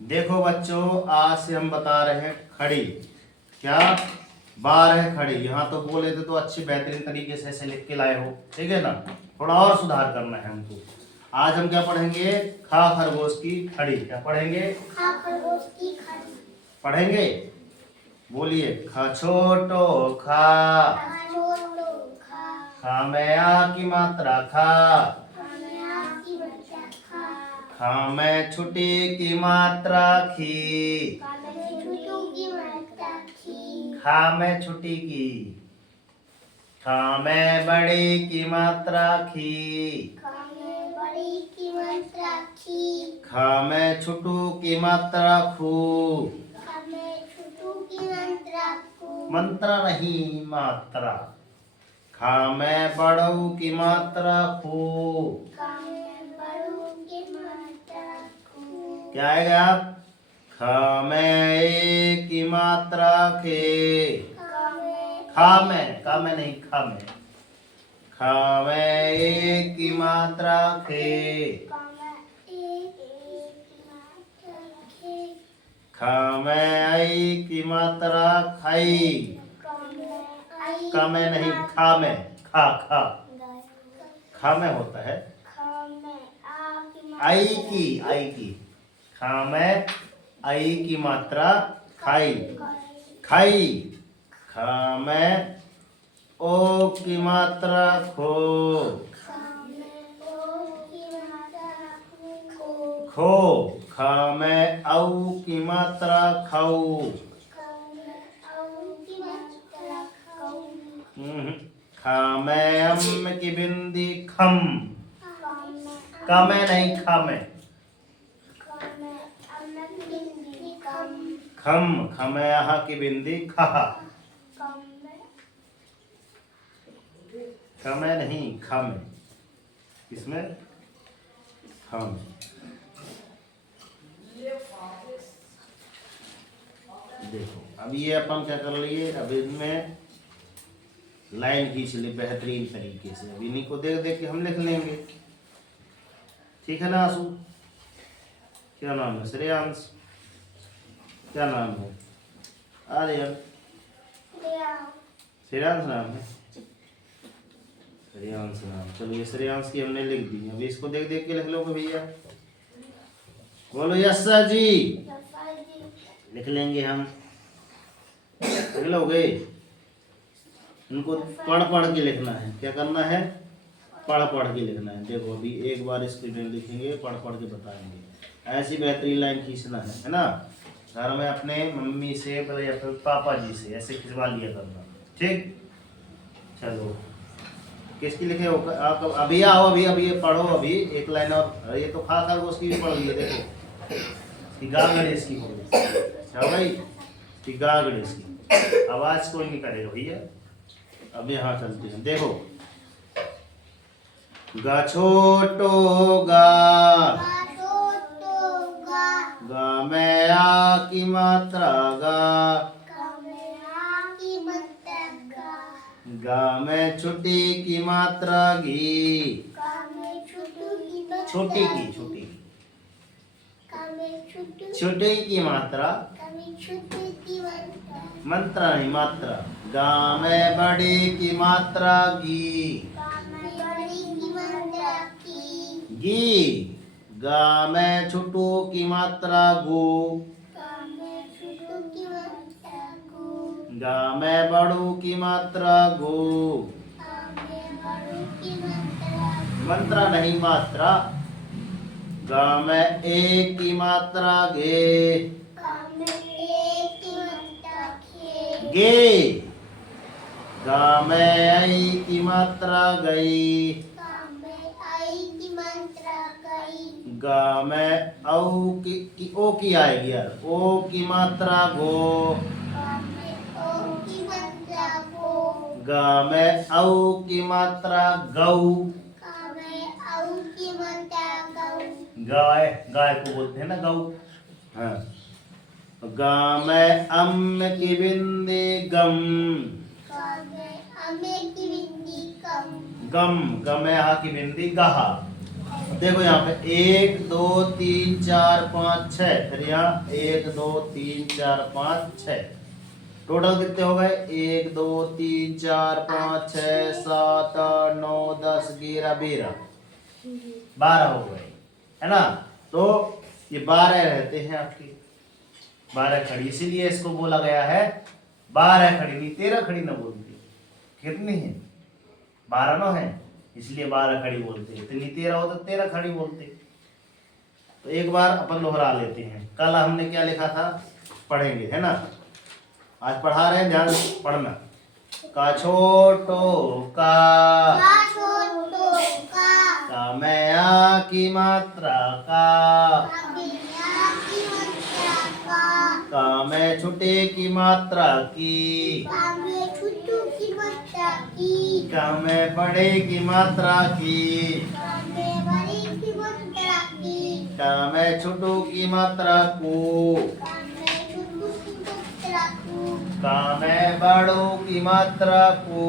देखो बच्चों, आज से हम बता रहे हैं खड़ी। क्या बार है खड़ी। यहाँ तो बोले थे तो अच्छी बेहतरीन तरीके से ऐसे लिख के लाए हो, ठीक है ना। थोड़ा और सुधार करना है हमको। आज हम क्या पढ़ेंगे? खा खरगोश की खड़ी। क्या पढ़ेंगे? खा खरगोश की खड़ी। पढ़ेंगे, बोलिए। खा छोटो खा, खा छोटो खा, खा में आ की मात्रा खा, खा में आ की मात्रा खा, खा में छुटी की मात्रा खी, खा में छुटू की मात्रा खी, खा में छुटी की, खा में बड़ी की मात्रा खी, खा में बड़ी की मात्रा खी, खा में छुटू की मात्रा खू। खा में छुटू की मात्रा खू, मंत्रा नहीं, मात्रा। खा में बड़ऊ की मात्रा खू। खा में बड़ू की मात्रा खू, क्या आएगा आप? खा में ए की मात्रा खे, खा में खा में नहीं, खा में। खा में ए की मात्रा खे, खा में एक की मात्रा खे, खा में आई की मात्रा खाई। खा में आई का में नहीं, खा में। खा खा खा में होता है। खा में आ की आई की खा में आई की मात्रा खाई, खाई। खा में ओ की मात्रा खो, खा में ओ की मात्रा खो, खो। खा में औ की मात्रा खाऊ। खा में औ की मात्रा खाऊ, खा में अम की बिंदी खम, खा में का में नहीं, खा में। खा में अन्न बिंदी कम, खम, खमे यहाँ की बिंदी खा, कम में खमे नहीं, खम। इसमें खम। देखो अब ये अपन क्या कर लिए, अब इनमें लाइन खींच ले बेहतरीन तरीके से। अब इन्हीं को देख देख के हम लिख लेंगे, ठीक है ना आंसू? क्या नाम है? श्रेयांश। क्या नाम है? आर्यन। श्रेयांश नाम है। श्रेयांश नाम। चलो ये श्रेयांश की हमने लिख दी। अब इसको देख देख के लिख लो भैया। बोलो यस सर जी। लिख लेंगे हम। लिख लोगे? इनको पढ़ पढ़ के लिखना है। क्या करना है? पढ़ पढ़ के लिखना है। देखो अभी एक बार स्क्रीन में लिखेंगे, पढ़ पढ़ के बताएंगे। ऐसी बेहतरीन लाइन खींचना है ना। घर में अपने मम्मी से या फिर पापा जी से ऐसे खिंचवा लिया करना, ठीक? चलो किसकी लिखे हो आप? अभी आओ, अभी अभी पढ़ो अभी एक लाइन और। ये तो खा खा उसकी भी पढ़ लिए। देखो गा गणेश की बोलो। क्या भाई? गा गणेश की आवाज कोई नहीं करेगा भैया। अब यहाँ चलते हैं। देखो गा छोटो गा, गा में आ की मात्रा गा, गा में छुटी की मात्रा गी, छोटी की छोटी छुटी की मात्रा, मंत्रा नहीं मात्रा। गा में बड़ी की मात्रा गी, गी। गा में छुटू की मात्रा गो, गा में बड़ू की मात्रा गो, मंत्रा नहीं मात्रा। गा में एक की मात्रा गे, गे। गा में आई की मात्रा गई, गा में औ की ओ की आएगी यार, ओ की मात्रा गो, गा में औ की मात्रा गौ, गाय, गाय को बोलते हैं ना गौ। हाँ। गा में अम की बिंदी गम, गम। गम यहाँ की बिंदी गहा, देखो यहाँ पे 1 2 3 4 5 6, फिर यहाँ 1 2 3 4 5 6, टोटल कितने हो गए? 1 2 3 4 5 6 7 8 9 10 11 12 हो गए, है ना। तो ये 12 रहते हैं आपकी 12 खड़ी, इसीलिए इसको बोला गया है 12 खड़ी, नहीं 13 खड़ी ना बोलती। कितनी है? 12 ना है, इसलिए 12 खड़ी बोलते हैं। इतनी 13 हो तो 13 खड़ी बोलते। तो एक बार अपन दोहरा लेते हैं। कल हमने क्या लिखा था, पढ़ेंगे, है ना। आज पढ़ा रहे हैं, ध्यान से पढ़ना। का छोटो का मैं आ की मात्रा का मैं छुटे की मात्रा की का मैं बड़े की मात्रा की का मैं छोटू की मात्रा को का मैं बड़ों की मात्रा को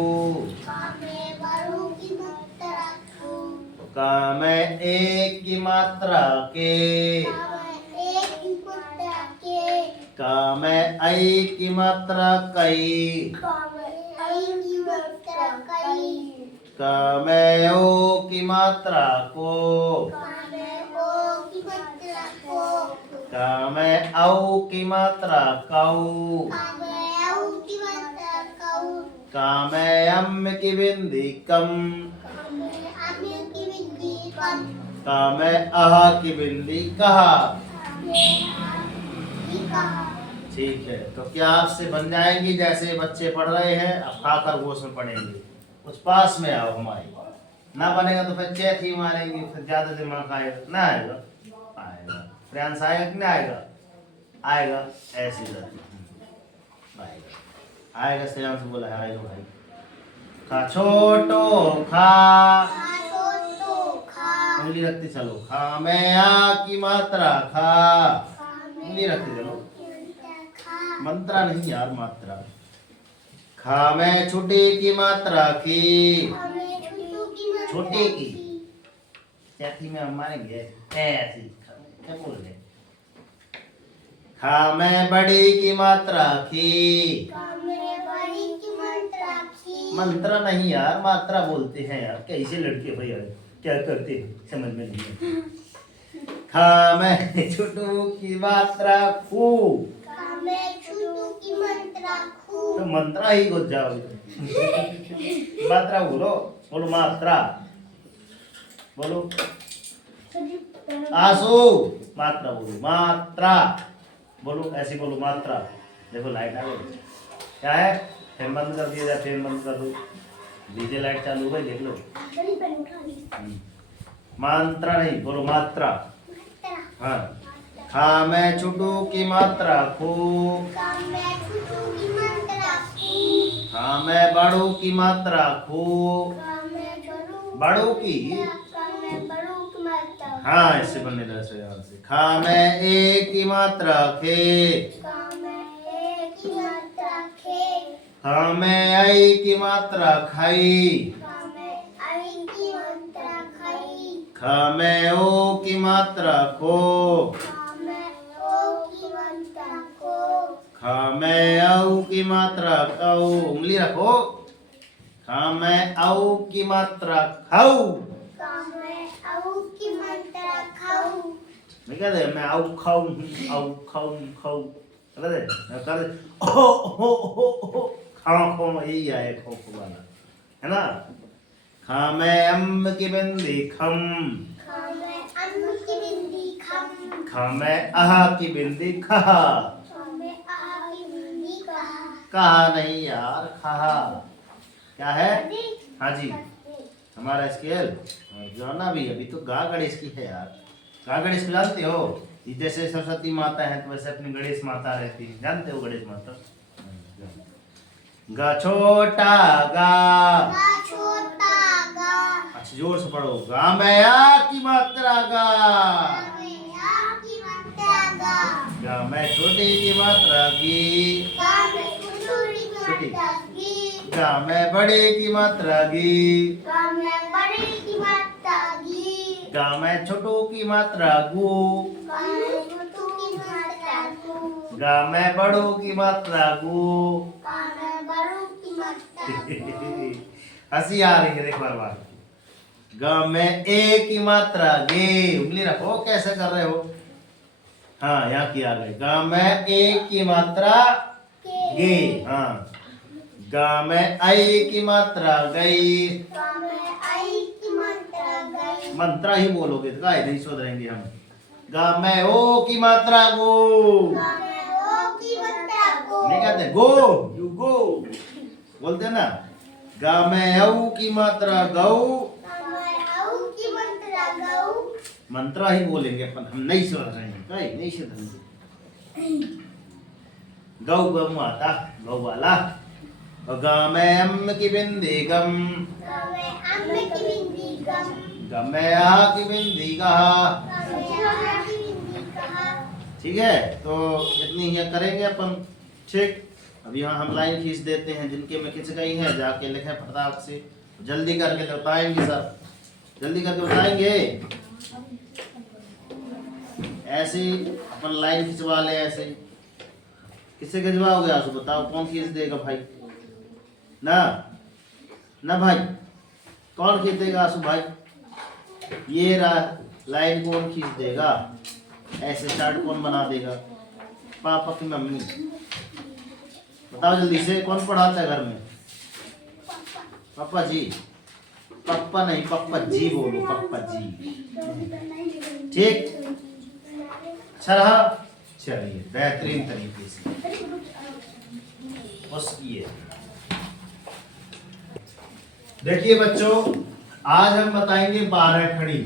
का मैं एक की मात्रा के का मैं आई की मात्रा कई का मैं ओ की मात्रा को का मैं औ की मात्रा कऊ का मैं अम की बिंदी कम का मैं आह की बिंदी कहा। ठीक है, तो क्या आपसे बन जाएंगी जैसे बच्चे पढ़ रहे हैं। अब खाकर गोश में पढ़ेंगे, उस पास में आओ हमारे। ना बनेगा तो फिर चेत ही मारेंगे, फिर ज्यादा दिमाग आएगा ना आएगा? आएगा। प्रयांश आएगा कि नहीं आएगा? आएगा, ऐसी आएगा आएगा। श्रेयांश बोला है आएगा भाई। खा छोटो खा उंगली रखते चलो। खा मैं आ की मात्रा खा, उंगली रखते चलो, मंत्रा नहीं यार, मात्रा। खा मैं छोटे की मात्रा की, छोटे की चैथी में हम मारेंगे ऐसी, क्या बोल रहे। खा मैं बड़ी की मात्रा की, मंत्रा नहीं यार, मात्रा बोलते हैं यार। कैसे लड़के भैया क्या करते हैं, समझ में नहीं है। खा मैं छोटू की मात्रा खू, तो मंत्रा ही घुस जाओगे। मात्रा बोलो, बोलो मात्रा, बोलो आंसू, मात्रा बोलो, मात्रा बोलो, ऐसी बोलो मात्रा। देखो लाइट आ गई, क्या है? फैन बंद कर दिया जाए, फैन बंद कर दो, डीजे लाइट चालू हो गई, देख लो। मात्रा नहीं, बोलो मात्रा। हाँ, खा मैं छोटू की मात्रा खू, हाँ मैं बड़ों की मात्रा खू, बड़ों की, हाँ इससे बनने लगा से। खा मैं एक की मात्रा खे, खा मैं आई की मात्रा खाई, खा मैं ओ की मात्रा को, खा मैं औ की मात्रा कऊ, उंगली रखो। खा मैं औ की मात्रा खाऊ, मैं क्या दे, मैं औ खाऊ, औ खाऊ खाऊ कर दे, कर दे ओ खाओ खो, यही आए खो खो वाला, है ना। खा मैं अम्म की बिंदी खम, खा मैं आह की बिंदी खा, कहा नहीं यार, कहा क्या है? हाँ जी, हमारा स्केल जो ना भी अभी तो गा गणेश की है यार। गा गणेश को जानते हो? जैसे सरस्वती माता है तो वैसे अपनी गणेश माता रहती है, जानते हो गणेश माता? गा छोटा गा, अच्छा जोर से पढ़ो। गा मैं आ की मात्रा गा, गा मैं छोटी की मात्रा की, गा मैं बड़े की मात्रा की, गा में छोटू की मात्रा गु, छोटू की मात्रा गु, गा में बड़ू की मात्रा गु। बड़ू की मात्रा गु। हंसी आ रही है देखो बार बार। ग में ए की मात्रा गे, उंगली रखो कैसे कर रहे हो। हाँ यहाँ की आ गई। ग में ए की मात्रा गे, हाँ। ग में आई की मात्रा गई, आई की मात्रा गई। मंत्रा ही बोलोगे तो नहीं सुधरेंगे हम। ग में ओ की मात्रा गो, ओ की मात्रा गो। नहीं कहते गो, यू गो बोलते ना। ग में औ की मात्रा गौ, औ की मात्रा गौ। मंत्रा ही बोलेंगे अपन, हम नहीं सुधरेंगे, नहीं सुधरेंगे। गौ गौ माता, गौ वाला। और ग में अम की बिंदी गम, अम की बिंदी गम। ग में आ की बिंदी गहा। ठीक है, तो इतनी ही करेंगे अपन। ठीक, अब यहाँ हम लाइन खींच देते हैं। जिनके में खिंच गई है जाके लिखें फटाक से, जल्दी करके बताएंगे सर, जल्दी करके बताएंगे। ऐसे अपन लाइन खिंचवा ले, ऐसे किससे खिंचवाओगे आंसू बताओ, कौन खींच देगा भाई? ना ना भाई, कौन खींच देगा आंसू भाई? ये लाइन कौन खींच देगा? ऐसे चार्ट कौन बना देगा? पापा की मम्मी। बताओ जल्दी से, कौन पढ़ाता है घर में? पापा जी। पापा नहीं, पापा जी बोलो, पापा जी। ठीक, अच्छा रहा? चलिए, बेहतरीन तरीके से बस ये। देखिए बच्चों, आज हम बताएंगे 12 खड़ी।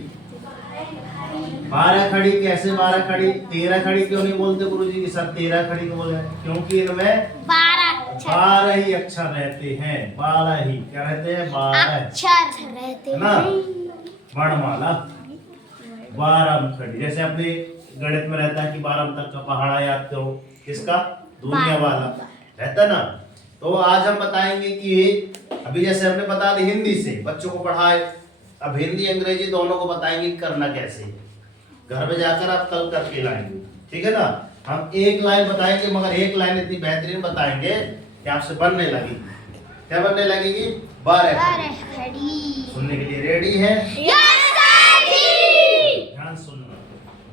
12 खड़ी कैसे? 12 खड़ी, 13 खड़ी क्यों नहीं बोलते गुरुजी की सर 13 खड़ी क्यों बोले? क्योंकि इनमें 12 ही अक्षर रहते हैं। 12 ही क्या रहते हैं? 12 अक्षर रहते हैं ना। वर्णमाला 12 खड़ी। जैसे अपने गणित में रहता है कि 12 तक का पहाड़ा याद करो, किसका? दुनिया वाला रहता है ना। तो आज हम बताएंगे कि अभी जैसे हमने बता दी हिंदी से बच्चों को पढ़ाए, अब हिंदी अंग्रेजी दोनों को बताएंगे करना कैसे। घर में जाकर आप कल करके लाएंगे, ठीक है ना। हम एक लाइन बताएंगे, मगर एक लाइन इतनी बेहतरीन बताएंगे कि आपसे बनने लगेगी। क्या बनने लगेगी? 12 खड़ी। सुनने के लिए रेडी है? ध्यान सुनना,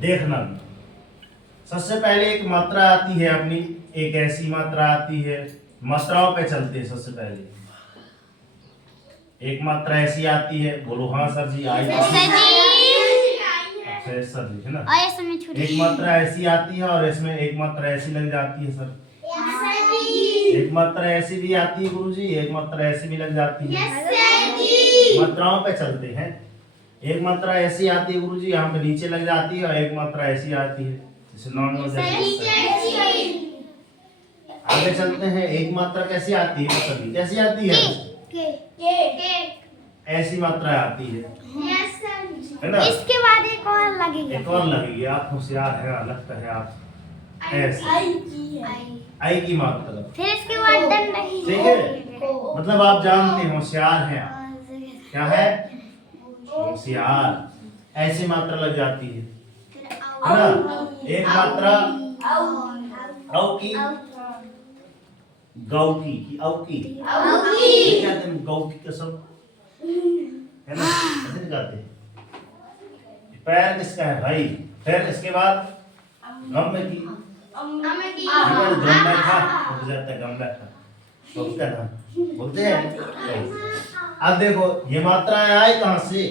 देखना। सबसे पहले एक मात्रा आती है अपनी, एक ऐसी मात्रा आती है। मात्राओं पे चलते हैं। सबसे पहले एक मात्रा ऐसी आती है, बोलो हाँ सर जी। आई अच्छा सर जी, है ना। एक मात्रा ऐसी आती है और इसमें एक मात्रा ऐसी लग जाती है सर। एक मात्रा ऐसी भी आती है गुरुजी, एक मात्रा ऐसी भी लग जाती है। मात्राओं पे चलते हैं। एक मात्रा ऐसी आती है गुरुजी, यहाँ पे नीचे लग जाती है, और एक मात्रा ऐसी आती है जैसे नॉन। आगे चलते हैं। एक मात्रा कैसी आती है सभी? कैसी आती है? ऐसी मात्रा आती है ना। इसके बाद एक और लगेगी। एक और लगेगी। आप होशियार है, लगता है आप। ऐसे आई की मात्रा। फिर इसके बाद डन नहीं। ठीक है, मतलब आप जानते हैं, होशियार हैं आप। क्या है? होशियार। ऐसी मात्रा लग जाती है ना। एक मात्रा औ की, गौ की, औ की क्या कहते हैं? गौ की कसम, है ना। ऐसे नहीं कहते। पैर किसका है भाई? फिर इसके बाद गम की, गम बैठा उठ जाता है, गम बैठा तो उसका नाम बोलते हैं। अब देखो ये मात्राएं आई कहां से?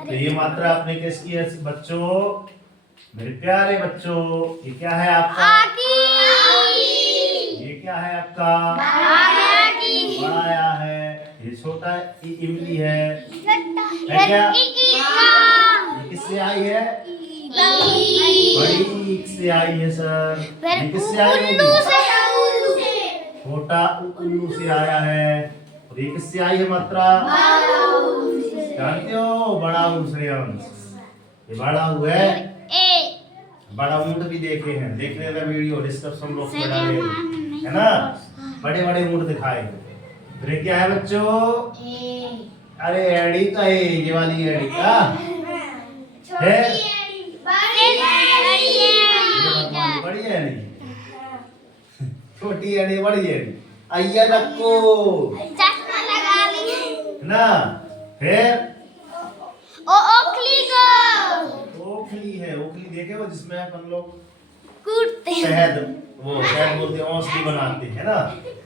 तो ये मात्रा आपने किसकी है बच्चों? मेरे प्यारे बच्चों, ये क्या है आपका? ये क्या है आपका? बड़ा आया है। ये छोटा इमली है क्या? ये किससे आई है? बड़ी ईख से आई है सर। ये किससे आई होगी? छोटा उल्लू से आया है। और ये किससे आई है मात्रा? जानते हो? बड़ा ऊ से। ये बड़ा हुआ है। बड़ा ऊंट भी देखे हैं, देख लेना वीडियो डिस्क्रिप्शन बॉक्स में डाले है ना। बड़े बड़े ऊंट दिखाए। फिर क्या है बच्चों? अरे एड़ी का है, ये वाली एड़ी का। है बड़ी बड़ी एड़ी छोटी एड़ी बड़ी एड़ी अय्या नक्को चश्मा लगा ली ना फिर ओखली को ओखली है ओखली देखे वो जिसमें अपन लोग कूटते हैं शहद वो शहद बोलते हैं औषधि बनाते हैं ना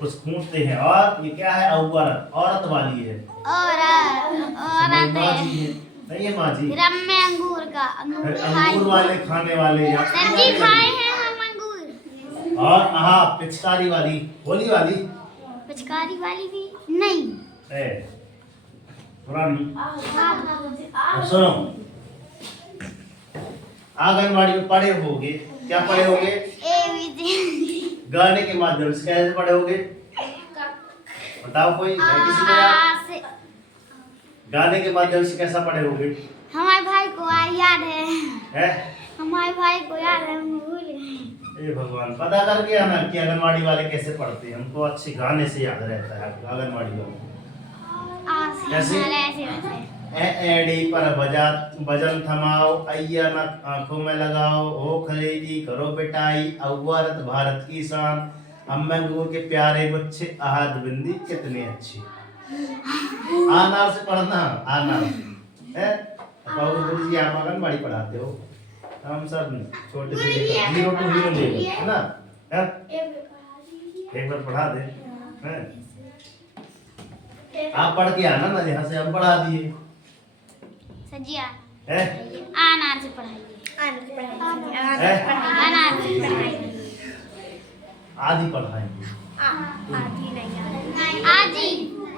उस कूटते हैं और ये क्या है औरत औरत वाली है औरत माजी है नहीं है माजी रम में अंगूर का अंगूर अंगूर वाले खाने वाले सब्जी खाए हैं हम अंगूर और हाँ पिचकारी वाली होली वाली पिचकारी वाली भी नहीं है पुरानी अब सुनो आंगनबाड़ी में पढ़े होगे क्या पढ़े होगे गाने के माध्यम से कैसे पढ़े होगे बताओ कोई है किसी को याद गाने के माध्यम से कैसा पढ़े होगे हमारे भाई को याद है हैं हमारे भाई को याद है हम भूल गए ए भगवान पता करके आना कि आंगनबाड़ी वाले कैसे पढ़ते हैं हमको अच्छे गाने से याद रहता है आंगनबाड़ी वाले कैसे? एड़ी पर वजन थमाओ अय्या नक आंखों में लगाओ हो खलेजी करो पिटाई अव्वरत भारत की शान अम्मा गुरु के प्यारे बच्चे आहद बिंदी कितने अच्छे आनार से पढ़ना आनार है गुरु जी आप आंगनबाड़ी पढ़ाते हो हम सब छोटे से लेकर जीरो टू हीरो लेवल है ना है? एक बार पढ़ा दे हैं? आप पढ़ के आना ना यहाँ से हम पढ़ा दिए सजिया है अनार से पढ़ाइए अनार से पढ़ाइए आदि पढ़ाएंगे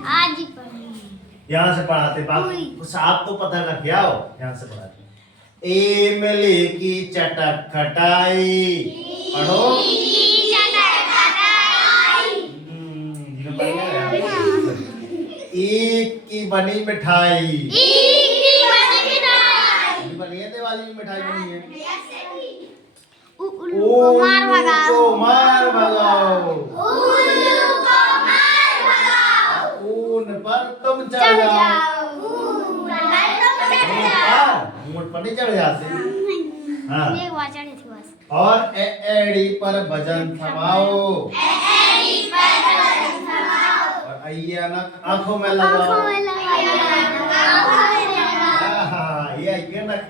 आज ही पढ़ाइए यहाँ से पढ़ाते बाप कुछ आप तो पता करके आओ यहाँ से पढ़ाते इमली की चटक खटाई पढ़ो ईद की बनी मिठाई बनी है दिवाली में मिठाई बनी है उल्लू को मार भगाओ मार भगाओ ऊन पर तुम चढ़ जाओ ऊंट पर नहीं चढ़ जाते हाँ एक बार चढ़े थे बस और एड़ी पर वजन थमाओ और अय्या नक आंखों में लगाओ हाँ ये अय्या नक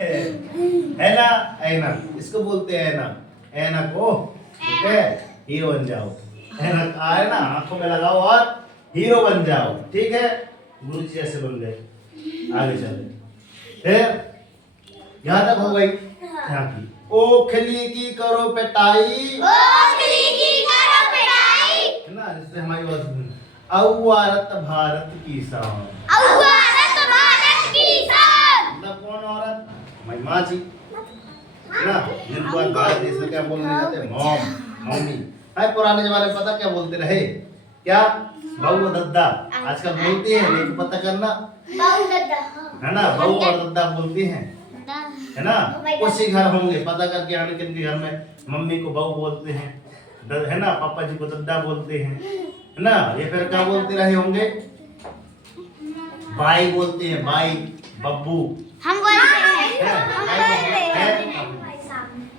है ना ऐनक इसको बोलते हैं ऐनक ऐनक को ठीक है हीरो बन जाओ ऐनक आए ना आंखों में लगाओ और हीरो बन जाओ ठीक है गुरु जी ऐसे बन गए आगे चले फिर यहाँ तक हो गई यहाँ की ओखली की करो पिटाई है ना जिससे हमारी बात औरत भारत की शान मतलब कौन औरत हमारी माँ जी है ना जिनको भारत देश में क्या बोलने जाते हैं मॉम मम्मी है पुराने जमाने में पता क्या बोलते रहे क्या बहू दद्दा आजकल बोलते हैं लेकिन पता करना है ना बहू और दद्दा बोलते हैं है ना कुछ ही घर होंगे पता करके आने किन के घर में मम्मी को बहू बोलते हैं है ना पापा जी को दद्दा बोलते हैं है ना ये फिर क्या बोलते रहे होंगे बाई बोलते हैं बाई बब्बू हम बोलते हैं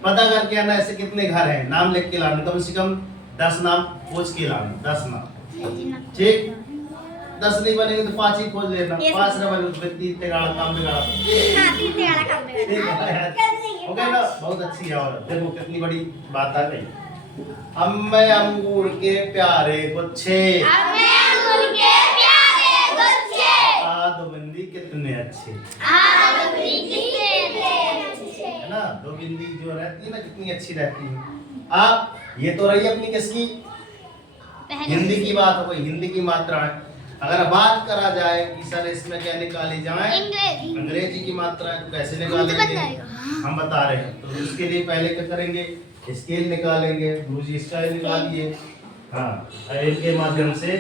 पता करके आना ऐसे कितने घर हैं नाम लिख के लाने कम से कम 10 नाम खोज के लाने 10 नाम ठीक 10 नहीं बनेंगे तो 5 ही खोज लेना 5 न बने तो 3 तेगाड़ा काम बिगाड़ा हो गया ना बहुत अच्छी है औरत देखो कितनी बड़ी बात आ गई अम्मे अंगूर के प्यारे गुच्छे आद बिंदी कितने अच्छे है ना दो बिंदी जो रहती है ना कितनी अच्छी रहती है आप ये तो रही अपनी किसकी हिंदी की बात हो गई हिंदी की मात्रा है अगर बात करा जाए कि सर इसमें क्या निकाली जाए अंग्रेजी की मात्रा है तो कैसे निकालेंगे हम बता रहे हैं तो उसके लिए पहले क्या करेंगे स्केल निकालेंगे गुरुजी स्केल निकालिए हाँ इनके माध्यम से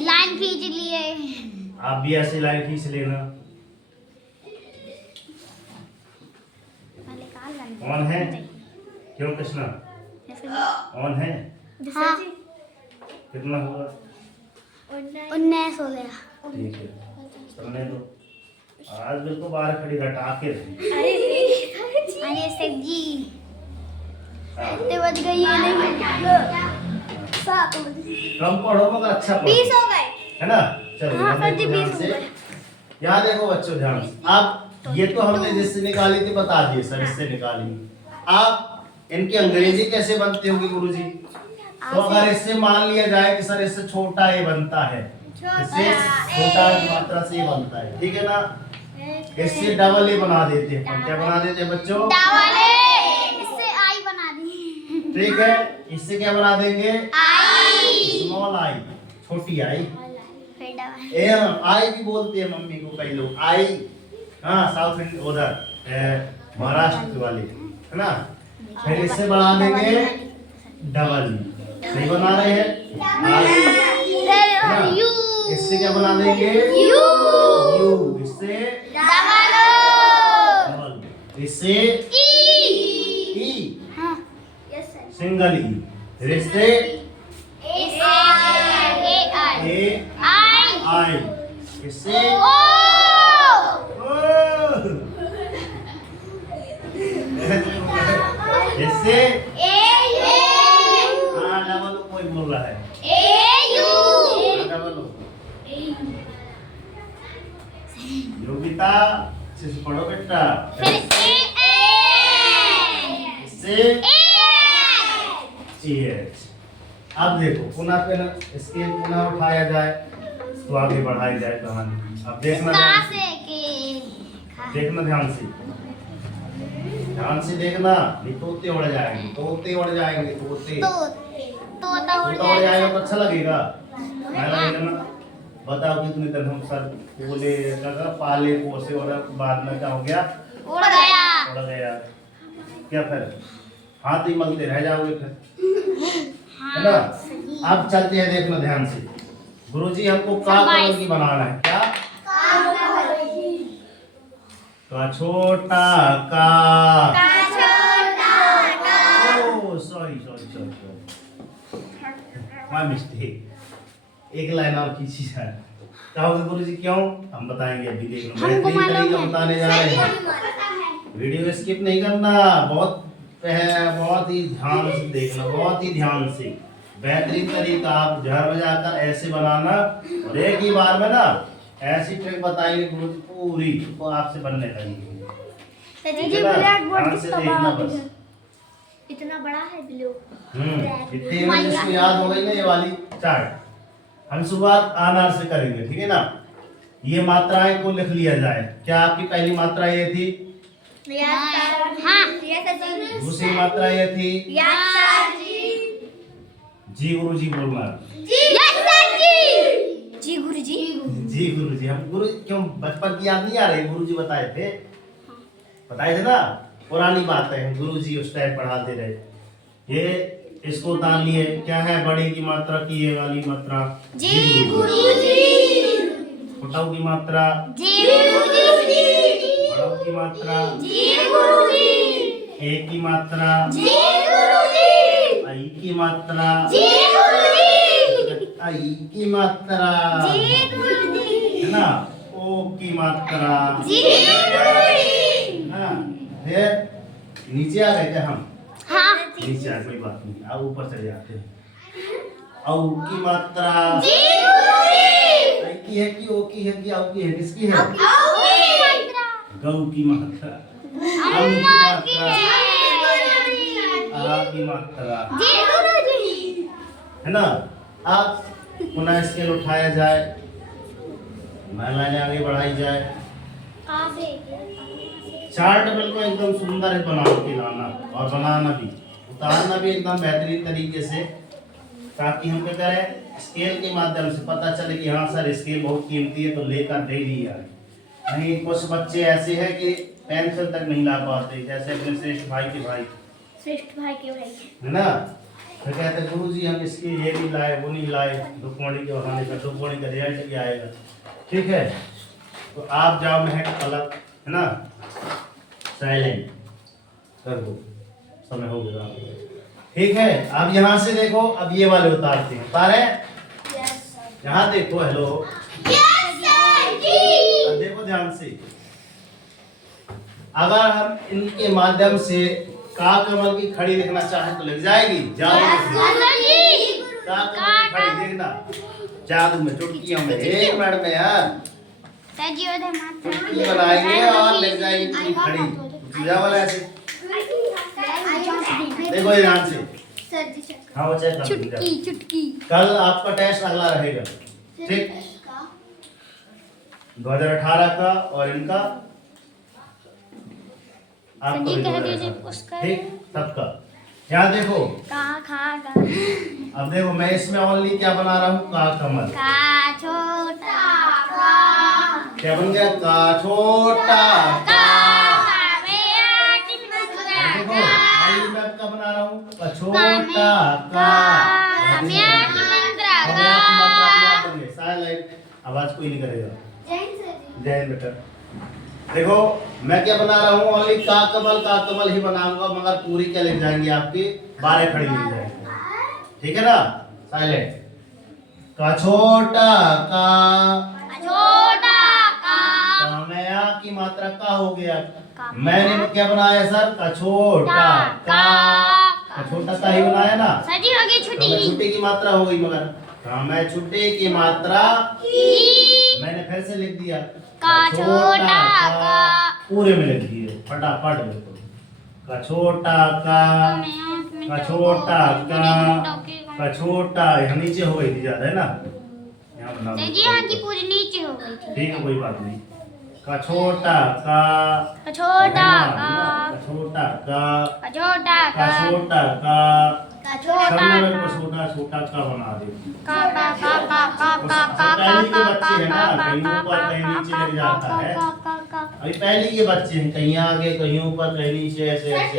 लाइन खींच लिए आप भी ऐसे लाइन खींच लेना ऑन है क्यों कृष्णा ऑन है हाँ कितना होगा 19 हो गया ठीक है करने दो आज बिल्कुल बाहर खड़ी रटा के रही। अरे सर जी कितने बज गए ये नहीं 7 बजे कम पढ़ो मगर अच्छा पढ़ो 20 हो गए है ना। चलो हाँ यहाँ सर जी देखो 20 ध्यान हो से। गए यहाँ देखो बच्चों ध्यान से। आप ये तो हमने जिससे निकाली थी बता दिए सर, इससे निकाली। आप इनकी अंग्रेजी कैसे बनती होगी गुरुजी? तो अगर इससे मान लिया जाए कि सर इससे छोटा ए बनता है, इससे छोटा मात्रा से ये बनता है, ठीक है ना। इससे डबल ए बना देते हैं। क्या बना देते हैं बच्चों? Double A. इससे आई बना दी। ठीक है, इससे क्या बना देंगे? आई। स्मॉल आई, छोटी आई। फिर डबल ए आई भी बोलते हैं मम्मी को कई लोग, आई। हाँ साउथ इंडिया उधर महाराष्ट्र वाले है ना। फिर इससे बढ़ा देंगे डबल, नहीं बना रहे हैं ना। यू। इससे क्या बना देंगे? यू। यू। इससे डबल डबल, इससे ई। ई, हाँ यस सर। सिंगल ई। फिर इससे ए आई ए आई आई, इससे ओ। इससे ए यू। हाँ डबल ओ कोई बोल रहा है। A U. Double O. Yogita से पढ़ो बेटा। फिर ए इससे ए एच। अब देखो पुनः पे स्केल पुनः उठाया जाए तो आगे बढ़ाई जाए कहानी। अब देखना का ध्यान से के देखना ध्यान से, ध्यान से देखना। नहीं तोते उड़ जाएंगे, तोते उड़ जाएंगे, तोते तोता उड़ तोता उड़ जाएगा तो अच्छा लगेगा, नहीं लगेगा ना। बताओ कितने दिन हम सर बोले पाले पोसे और बाद में क्या हो गया? उड़ गया। उड़ गया। क्या फिर हाथ ही मलते रह जाओगे फिर, है ना। अब चलते हैं, देखना ध्यान से। गुरुजी हमको का कलर की बनाना है? क्या? का छोटा का। Oh sorry sorry sorry sorry, my mistake. एक लाइन और खींची जाए। कहोगे गुरुजी क्यों? हम बताएंगे अभी, देखना बेहतरीन तरीका बताने जा रहे हैं। वीडियो स्किप नहीं करना, बहुत ही ध्यान से देखना, बहुत ही ध्यान से। बेहतरीन तरीका आप घर में जाकर ऐसे बनाना और एक ही बार में ना ऐसी ट्रिक बताएंगे गुरुजी पूरी, तो आपसे बनने लगेगी। ध्यान से देखना बस। इतना बड़ा है ब्लू। इतने में जिसको याद हो गई ना ये वाली चार्ट, हम शुरुआत अनार से करेंगे, ठीक है ना। ये मात्राएं को लिख लिया जाए। क्या आपकी पहली मात्रा ये थी? हाँ दूसरी मात्रा ये थी? जी गुरुजी बोलना। जी गुरुजी। जी गुरुजी। हम गुरु क्यों बचपन की याद नहीं आ रही? गुरुजी बताए थे ना, पुरानी बात है। गुरुजी उस टाइम पढ़ाते रहे। ये इसको तान लिए। क्या है बड़ी की मात्रा की ये वाली मात्रा? जी गुरुजी। छोटाऊ की मात्रा? जी गुरुजी। बड़ाऊ की मात्रा? जी गुरुजी। ए की मात्रा? जी गुरुजी। आई की मात्रा? जी गुरुजी। आई की मात्रा? जी गुरुजी। है ना। ओ की मात्रा? जी गुरुजी। हाँ। फिर नीचे आ गए क्या हम? हाँ नीचे आ, कोई बात नहीं, अब ऊपर चले जाते हैं। औ की मात्रा? जी गुरुजी। आई की है कि ओ की है कि औ की है? किसकी है? गौ की मात्रा? अम की मात्रा? आ की मात्रा? जी गुरुजी। है ना। अब पुनः स्केल उठाया जाए, महिलाएं आगे बढ़ाई जाए। चार्ट बिल्कुल एकदम सुंदर है बना के लाना, और बनाना भी, उतारना भी एकदम बेहतरीन तरीके से, ताकि हम क्या करें स्केल के माध्यम से पता चले कि हाँ सर स्केल बहुत कीमती है तो लेकर डेली आए। नहीं कुछ बच्चे ऐसे हैं कि पेंसिल तक नहीं ला पाते, जैसे अपने श्रेष्ठ भाई के भाई है ना। तो कहते गुरुजी हम इसकी ये नहीं लाए, वो नहीं लाए, दुखमणी के बहाने का दुखमणी का रिजल्ट भी आएगा। ठीक है, तो आप जाओ महक पलक, है ना, साइलेंट कर दो, समय हो गया। ठीक है, अब यहाँ से देखो, अब ये वाले उतारते हैं, उतारे यहाँ देखो, हेलो, अब देखो ध्यान से। अगर हम इनके माध्यम से का कमल की खड़ी लिखना चाहे तो लिख जाएगी। जादू का कमल की खड़ी देखना, जादू में चुटकियों में, एक मिनट में यार चुटकी बनाएंगे और लिख जाएगी पूरी खड़ी। जा वाला ऐसे देखो ये ध्यान से। हाँ वो चेक कर चुटकी चुटकी। कल आपका टेस्ट अगला रहेगा, ठीक, 2018 का और इनका आपका भी कह रहेगा। दीजिए उसका। ठीक, सबका। यहाँ देखो, का खा अब देखो मैं इसमें ओनली क्या बना रहा हूँ, का कमल। का छोटा का क्या बन गया, का छोटा का। देखो ओनली मैं क्या बना रहा हूँ, का छोटा का। साइलेंट, आवाज कोई नहीं करेगा। जय हिंद बेटा। देखो मैं क्या बना रहा हूँ, ओनली का कमल ही बनाऊंगा, मगर पूरी क्या लिख जाएंगे आपकी 12 खड़ी लिख जाएंगे, ठीक है ना। साइलेंट, का छोटा का, मैं यहाँ की मात्रा का हो गया। मैंने क्या बनाया सर, का छोटा का, छोटा का ही बनाया ना। सजी हो गई छुट्टी। छुट्टी की मात्रा हो गई, मगर हाँ मैं छुट्टी की मात्रा मैंने फिर से लिख दिया, का छोटा का। पूरे में लिख दिए फटाफट लिखो, का छोटा का, का छोटा का छोटा। यहाँ नीचे हो गई थी ज्यादा है ना, यहाँ बना दो। जी हाँ की पूरी नीचे हो गई थी। ठीक है कोई बात नहीं। का छोटा का, छोटा का, छोटा का, छोटा का का, छोटा का। छोटा सबने मेरे को छोटा छोटा का बना दे। का पहली के बच्चे हैं ना, कहीं ऊपर कहीं नीचे लग जाता है। अभी पहली के बच्चे हैं, कहीं आगे कहीं ऊपर कहीं नीचे, ऐसे ऐसे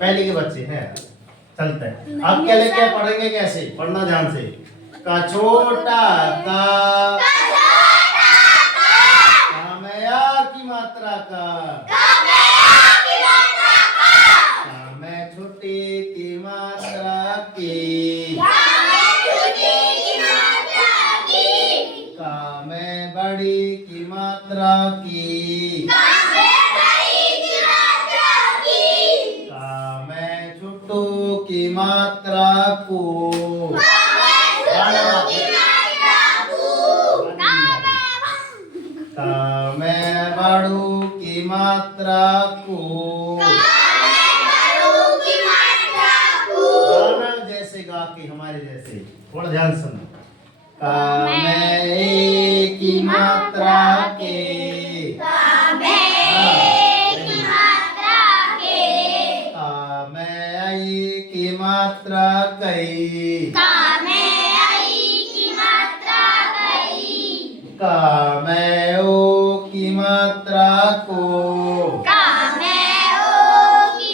पहली के बच्चे हैं, चलते हैं। अब क्या लेके पढ़ेंगे, कैसे पढ़ना ध्यान से। का छोटा का, कामया की मात्रा का, मैं छुट्टी की मात्रा की, का मैं बड़ी की मात्रा की, का मैं छुट्टू की मात्रा को, का मैं बड़ू की मात्रा को। गाना जैसे गा के हमारे जैसे, थोड़ा ध्यान सुनो। का मैं एक की मात्रा के, का मैं आई की मात्रा कई, का मैं ओ की मात्रा को, का मैं औ की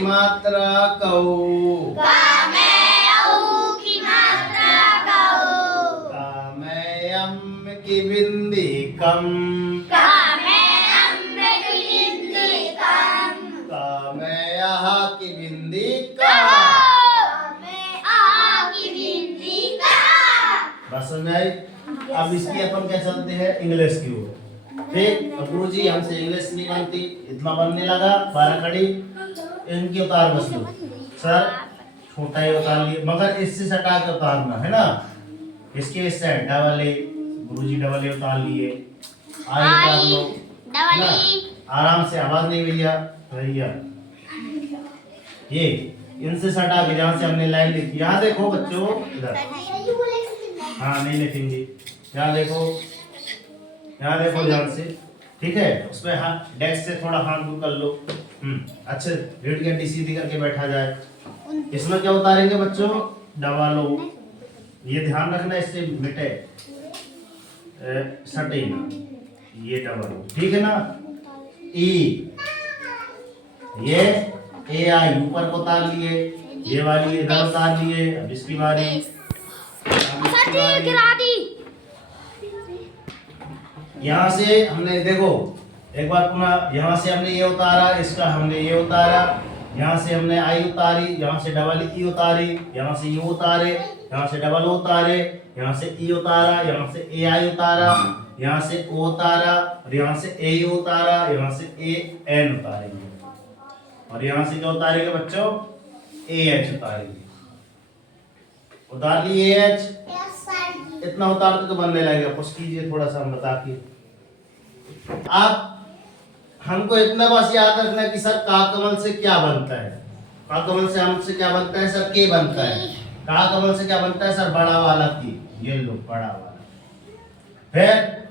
मात्रा कऊ, का मैं अम की बिंदी कम, का मैं यहाँ की बिंदी का। बस समझ आई। अब इसकी अपन क्या चलते हैं, इंग्लिश की ओर। ठीक, अब गुरुजी हमसे इंग्लिश नहीं बनती, इतना बनने लगा 12 खड़ी, इनकी उतार बस लो सर, छोटा ही उतार लिए, मगर इससे सटा के उतारना है ना। इसके इस side double A, Guruji double A उतार लिए, आई उतार लो ना, आराम से, आवाज नहीं भैया भैया। ये इनसे सटा के जहाँ से हमने लाइन लिखी, यहाँ देखो बच्चों, इधर हाँ नहीं लिखेंगे, यहाँ देखो, यहाँ देखो ध्यान से, ठीक है। उसमें हाथ डेस्क से थोड़ा हाथ दूर कर लो, अच्छे रीढ़ की हड्डी सीधी करके बैठा जाए। इसमें क्या उतारेंगे बच्चों, डबल ओ, ये ध्यान रखना इससे मिटे सटे ना, ये डबल ओ, ठीक है ना। ई, ये ए आई ऊपर को उतार लिए, ये वाली इधर उतार लिए। अब इसकी बारी, यहाँ से हमने देखो एक बार पुनः, यहाँ से हमने ये उतारा, इसका हमने ये उतारा, यहाँ से हमने आई उतारी, यहाँ से डबल ई उतारी, यहाँ से यू उतारे, यहाँ से डबल ओ उतारे, यहाँ से ई उतारा, यहाँ से ए आई उतारा, यहाँ से ओ उतारा, और यहाँ से ए यू उतारा, यहाँ से ए एन उतारेंगे, और यहाँ से क्या उतारेंगे बच्चों, ए एच उतारेंगे। उतार लिए एच, यस सर जी। इतना उतारते तो बनने लगेगा, पुश कीजिए थोड़ा सा हम बता के। आप हमको इतना बस याद रखना है कि सर का कमल से क्या बनता है, का कमल से हमसे क्या बनता है सर, के बनता है। का कमल से क्या बनता है सर, बड़ा वाला के, ये लो बड़ा वाला। फिर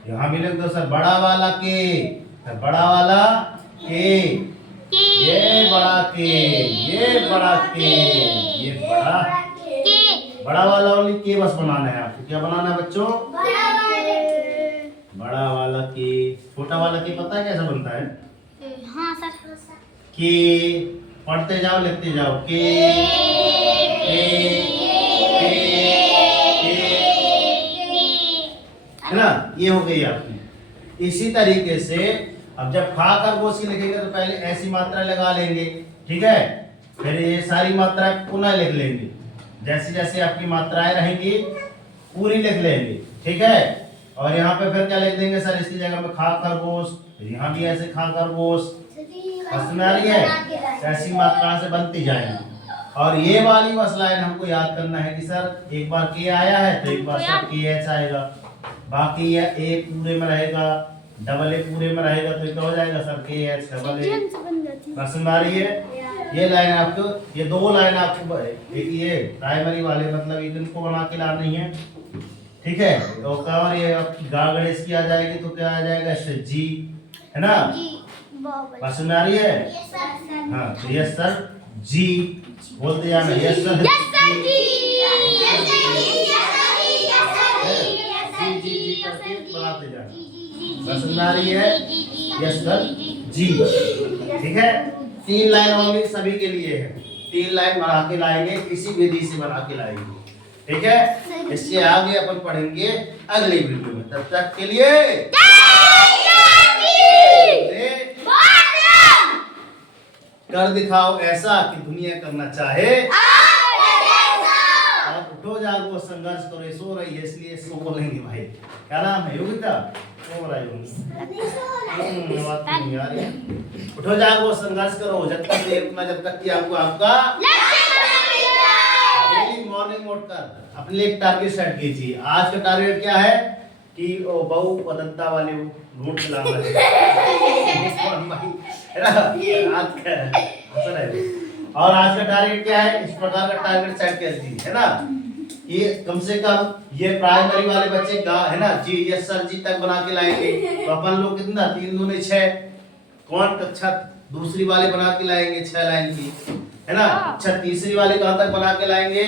यहाँ भी लिख दो सर बड़ा वाला के, फिर बड़ा वाला के, ये बड़ा के, ये बड़ा के, ये बड़ा, बड़ा वाला ओनली के बस बनाना है आपको। क्या बनाना है बच्चों, बड़ा वाला के। छोटा वाला के पता है कैसा बनता है, हाँ सर। के, पढ़ते जाओ लिखते जाओ, के, है ना, ये हो गई आपकी। इसी तरीके से अब जब खा खरगोश की लिखेंगे तो पहले ऐसी मात्रा लगा लेंगे, ठीक है, फिर ये सारी मात्राएं पुनः लिख लेंगे, जैसी जैसी आपकी मात्राएं रहेंगी पूरी लिख लेंगे, ठीक है। और यहाँ पे फिर क्या लिख देंगे सर, इसकी जगह में खा खरगोश, यहाँ भी ऐसे खा खरगोश, समझ में आ रही है, ऐसी मात्रा से बनती जाएंगी। और ये वाली बस लाइन हमको याद करना है कि सर एक बार के आया है तो एक बार सर के एच आएगा, बाकी ये ए पूरे में रहेगा, डबल ए पूरे में रहेगा तो क्या हो जाएगा सर, के एच डबल ए। समझ में आ रही है, ये लाइन आपको, ये दो लाइन आपको, एक ये प्राइमरी वाले मतलब इनको बना के लानी है, ठीक है। तो और ये गा गणेश की आ जाएगी तो क्या आ जाएगा, जी, है ना, समझ में आ रही है। हाँ तो यस सर जी बोलते जाना, यस सर जी, जी करके बनाते जाना, समझ में आ रही है, यस सर जी, ठीक है। 3 लाइन ओनली सभी के लिए है, 3 लाइन बना के लाएंगे, इसी विधि से बना के लाएंगे, ठीक है। इसके आगे अपन पढ़ेंगे अगले वीडियो में, तब तक के लिए कर दिखाओ ऐसा कि दुनिया करना चाहे, और उठो जागो संघर्ष करो, सो रही है इसलिए सो बोलेंगे भाई। क्या नाम है, योगिता, सो रही हूँ, बात नहीं आ रही। उठो जागो संघर्ष करो जब तक जब तक कि आपको आपका डेली मॉर्निंग उठकर अपने लिए एक टारगेट सेट कीजिए। आज का टारगेट क्या है कि ओ बहु पदंता वाले नोट चलाना है ना, आज का असर है। और आज का टारगेट क्या है, इस प्रकार का टारगेट सेट कर दीजिए, है ना, ये कम से कम ये प्राइमरी वाले बच्चे का है ना, जी यस सर जी तक बना के लाएंगे तो अपन लोग कितना, 3 दूनी 6, कौन कक्षा दूसरी वाले बना के लाएंगे 6 लाइन की, है ना। अच्छा तीसरी वाली कहाँ तक बना के लाएंगे,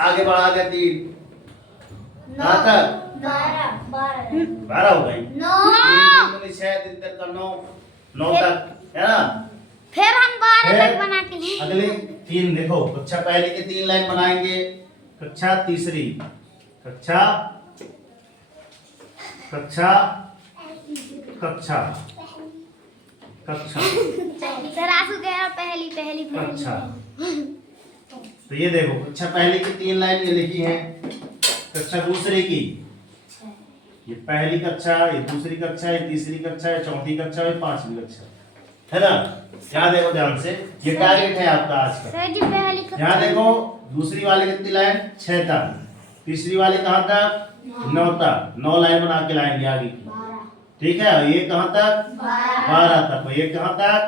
आगे बढ़ा के 3 कहाँ तक, 12 हो गई, 3 6 3 तक का 9 तक, है ना। फिर हम 12 तक बना के लेंगे। अगले 3 देखो, कक्षा पहले के 3 लाइन बनाएंगे, कक्षा तीसरी, कक्षा कक्षा कक्षा कक्षा सर आंसू कह रहा पहली कक्षा। तो ये देखो कक्षा पहले की 3 लाइन ये लिखी है, कक्षा दूसरे की ये पहली कक्षा, ये दूसरी कक्षा, ये तीसरी कक्षा, ये चौथी कक्षा, ये 5वीं कक्षा, है ना। यहाँ देखो ध्यान से, ये टारगेट है आपका आज का। सर जी पहली यहाँ देखो दूसरी वाले कितनी लाइन, 6 तक, तीसरी वाले कहाँ तक, 9 तक, 9 लाइन बना के लाएंगे आगे की, ठीक है। और ये कहाँ तक, 12 तक, और ये कहाँ तक,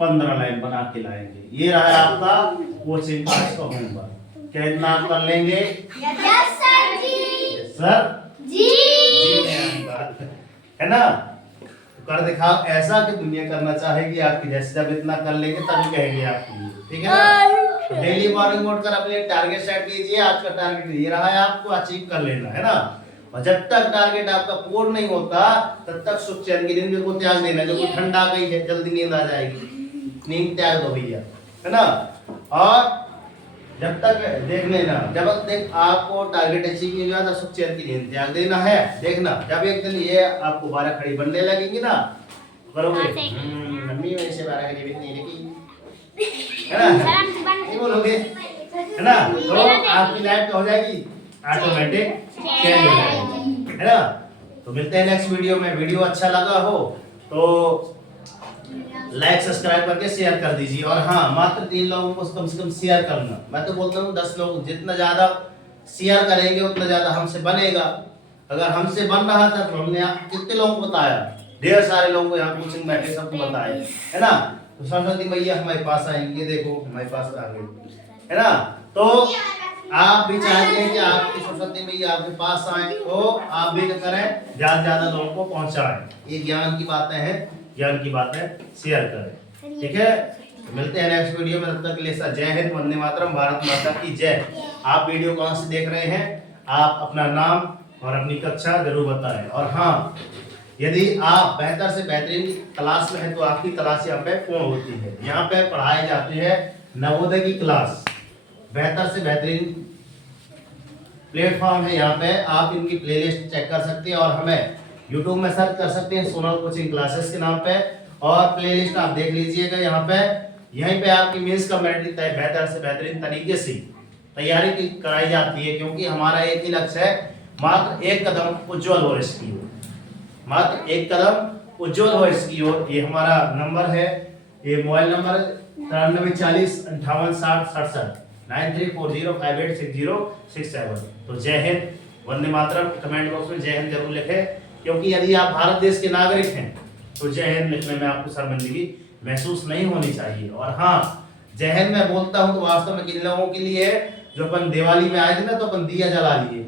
15 लाइन बना के लाएंगे। ये रहा आपका कोचिंग क्लास का होमवर्क। क्या इतना आप कर लेंगे, यस सर जी, सर जी है ना। कर दिखाओ ऐसा कि दुनिया करना चाहेगी आपकी जैसे, जब इतना कर लेंगे तभी कहेंगे आपके लिए, ठीक है ना। डेली मॉर्निंग नोट कर अपने टारगेट सेट कीजिए, आज का टारगेट ये रहा है, आपको अचीव कर लेना है ना। और जब तक टारगेट आपका पूर्ण नहीं होता तब तक सुख चैन की नींद को त्याग देना, जो कोई ठंडा गई है जल्दी नींद आ जाएगी, नींद त्याग दो भैया, है ना। और जब तक देख लेना, जब तक आपको टारगेट अचीव नहीं हुआ तो सुख चैन की नींद त्याग देना है। देखना जब एक दिन ये आपको 12 खड़ी बनने लगेंगी ना, करोगे मम्मी वैसे 12 की नहीं लिखी है ना, नहीं बोलोगे है ना, तो आपकी लाइफ हो जाएगी ऑटोमेटिक चेंज हो जाएगी, है ना। तो मिलते हैं नेक्स्ट वीडियो में। वीडियो अच्छा लगा हो तो लाइक सब्सक्राइब करके शेयर कर दीजिए। और हाँ, मात्र 3 लोगों को कम से कम शेयर करना। मैं तो बोलता हूँ 10 लोग, जितना ज्यादा शेयर करेंगे उतना ज्यादा हमसे बनेगा। अगर हमसे बन रहा था तो हमने कितने लोगों को बताया, ढेर सारे लोगों को यहाँ कोचिंग बैठे सबको बताया, है ना। तो सरस्वती मैया हमारे पास आएंगे, देखो हमारे पास आ गई, है ना। तो आप भी चाहते हैं कि आपकी सरस्वती मैया आपके पास आए, तो आप भी क्या करें, ज्यादा ज्यादा लोगों को पहुंचाएं। ये ज्ञान की बातें हैं, ज्ञान की बातें शेयर करें, ठीक है। तो मिलते हैं नेक्स्ट वीडियो में, तब तक के लिए जय हिंद, वंदे मातरम, भारत माता की जय। आप वीडियो कहाँ से देख रहे हैं, आप अपना नाम और अपनी कक्षा जरूर बताएं। और हाँ, यदि आप बेहतर से बेहतरीन क्लास में हैं तो आपकी क्लास यहाँ पे पूर्ण होती है। यहाँ पे पढ़ाई जाती है नवोदय की क्लास, बेहतर से बेहतरीन प्लेटफॉर्म है। यहाँ पे आप इनकी प्लेलिस्ट चेक कर सकते हैं और हमें यूट्यूब में सर्च कर सकते हैं सोनल कोचिंग क्लासेस के नाम पे, और प्लेलिस्ट आप देख लीजिएगा। यहाँ पे यहीं पे आपकी मींस कम्युनिटी बेहतर से बेहतरीन तरीके से तैयारी की कराई जाती है, क्योंकि हमारा एक ही लक्ष्य है, मात्र एक कदम उज्जवल हो इसकी ओर, मात्र एक कदम उज्जवल हो इसकी ओर। ये हमारा नंबर है, ये मोबाइल नंबर 9340 58 60 67 9340586067। तो जय हिंद, वंदे मातरम कमेंट बॉक्स में जय हिंद जरूर लिखें, क्योंकि यदि आप भारत देश के नागरिक हैं तो जय हिंद लिखने में आपको शर्मिंदगी महसूस नहीं होनी चाहिए। और हाँ, जय हिंद मैं बोलता हूँ तो वास्तव में किन लोगों के लिए है, जो अपन दिवाली में आए थे ना तो अपन दिया जला लिए।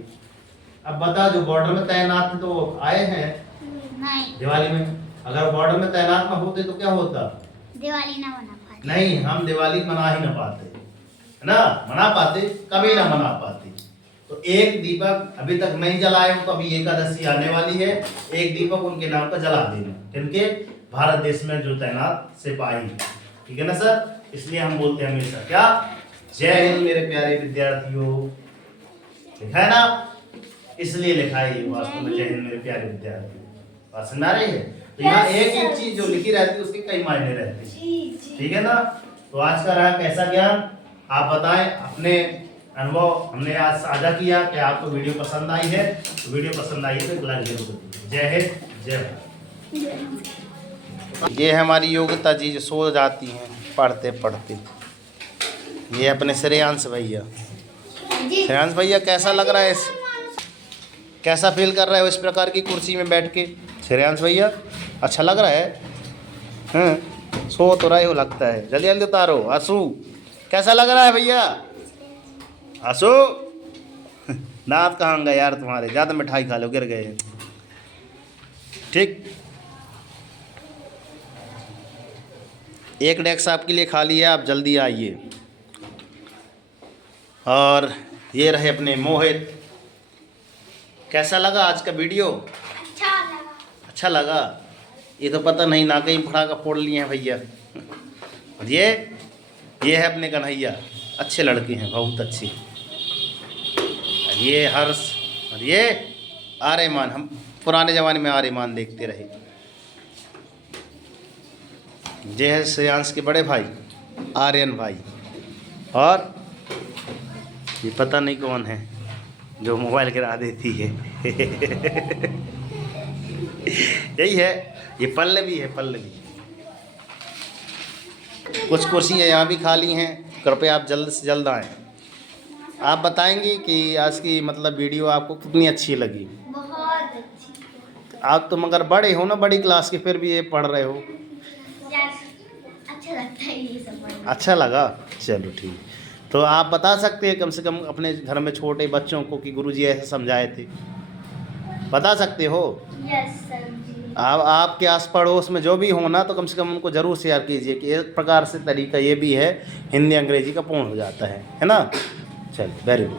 अब बता, जो बॉर्डर में तैनात थे तो आए हैं नहीं दिवाली में, अगर बॉर्डर में तैनात ना होते तो क्या होता, दिवाली ना मना पाते। नहीं, हम दिवाली मना ही ना पाते, है ना, मना पाते, कभी ना मना पाते। तो एक दीपक अभी तक नहीं जलाए हो तो अभी एकादशी आने वाली है, एक दीपक उनके नाम पर जला देना, इनके भारत देश में जो तैनात सिपाही, ठीक है ना सर। इसलिए हम बोलते हैं हमेशा क्या, जय हिंद मेरे प्यारे विद्यार्थियों, लिखा है ना, इसलिए लिखा है ये वास्तव में, जय हिंद मेरे प्यारे विद्यार्थियों। बात समझ आ रही है। तो यहाँ एक एक चीज जो लिखी रहती है उसके कई मायने रहते हैं, ठीक है ना। तो आज का रहा कैसा ज्ञान, आप बताएं अपने अनुभव, हमने आज साझा किया कि आपको वीडियो पसंद आई है, तो वीडियो पसंद आई है तो एक लाइक जरूर करिए। जय हिंद, जय भारत। ये है हमारी योग्यता जी, जो सो जाती हैं पढ़ते पढ़ते। ये अपने श्रेयांश भैया, श्रेयांश भैया कैसा लग रहा है, कैसा फील कर रहे हो इस प्रकार की कुर्सी में बैठ के श्रेयांश भैया, अच्छा लग रहा है? हैं, सो तो रहे हो लगता है, जल्दी जल्दी उतारो। आंसू कैसा लग रहा है भैया? आंसू दांत कहाँ गए यार तुम्हारे, ज़्यादा मिठाई खा लो, गिर गए। ठीक, एक डेस्क आपके लिए खाली है, आप जल्दी आइए। और ये रहे अपने मोहित, कैसा लगा आज का वीडियो? अच्छा लगा। अच्छा लगा, ये तो पता नहीं ना कहीं फटाका फोड़ लिए हैं भैया। और ये है अपने कन्हैया, अच्छे लड़के हैं, बहुत अच्छे। और ये हर्ष, और ये आर्यमान, हम पुराने ज़माने में आर्यमान देखते रहे। ये है श्रेयांश के बड़े भाई आर्यन भाई, और ये पता नहीं कौन है जो मोबाइल गिरा देती है। यही है, ये पल्लवी है, पल्लवी। कुछ कुर्सियाँ यहाँ भी खाली हैं, कृपया आप जल्द से जल्द आएँ। आप बताएंगे कि आज की मतलब वीडियो आपको कितनी अच्छी लगी? बहुत अच्छी। आप तो मगर बड़े हो ना, बड़ी क्लास के, फिर भी ये पढ़ रहे हो। यार अच्छा लगता है ये सब पढ़ना। अच्छा लगा, चलो ठीक। तो आप बता सकते हैं कम से कम अपने घर में छोटे बच्चों को कि गुरुजी ऐसे समझाए थे, बता सकते हो? यस सर जी। आपके आस पड़ोस में जो भी हो ना, तो कम से कम उनको ज़रूर शेयर कीजिए कि एक प्रकार से तरीका ये भी है, हिंदी अंग्रेजी का पूर्ण हो जाता है ना। चल वेरी गुड।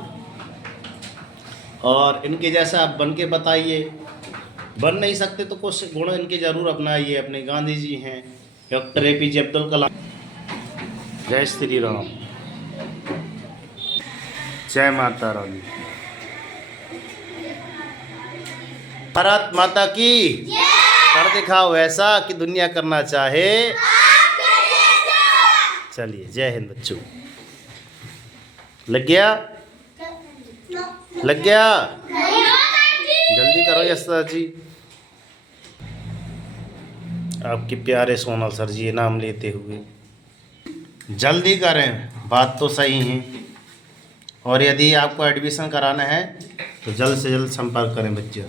और इनके जैसा आप बन के बताइए, बन नहीं सकते तो कुछ गुण इनके ज़रूर अपनाइए। अपने गांधी जी हैं, डॉक्टर APJ अब्दुल कलाम। जय श्री राम, जय माता रानी, भारत माता की। कर दिखाओ ऐसा कि दुनिया करना चाहे। चलिए, जय हिंद बच्चों। लग गया? लग गया? जल्दी करो यश सर जी। आपके प्यारे सोनल सर जी ये नाम लेते हुए जल्दी करें, बात तो सही है। और यदि आपको एडमिशन कराना है तो जल्द से जल्द संपर्क करें बच्चों।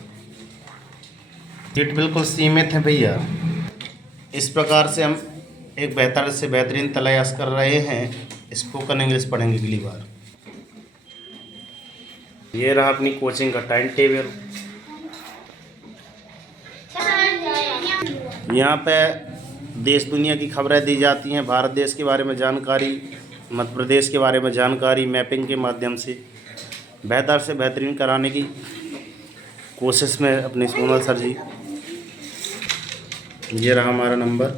सीट बिल्कुल सीमित है भैया। इस प्रकार से हम एक बेहतर से बेहतरीन तलाश कर रहे हैं। स्पोकन इंग्लिश पढ़ेंगे अगली बार। ये रहा अपनी कोचिंग का टाइम टेबल। यहाँ पे देश दुनिया की खबरें दी जाती हैं, भारत देश के बारे में जानकारी, मध्य प्रदेश के बारे में जानकारी मैपिंग के माध्यम से बेहतर से बेहतरीन कराने की कोशिश में अपने सोनल सर जी। ये रहा हमारा नंबर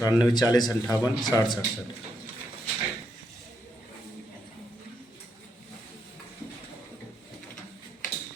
93 40 58 60 67।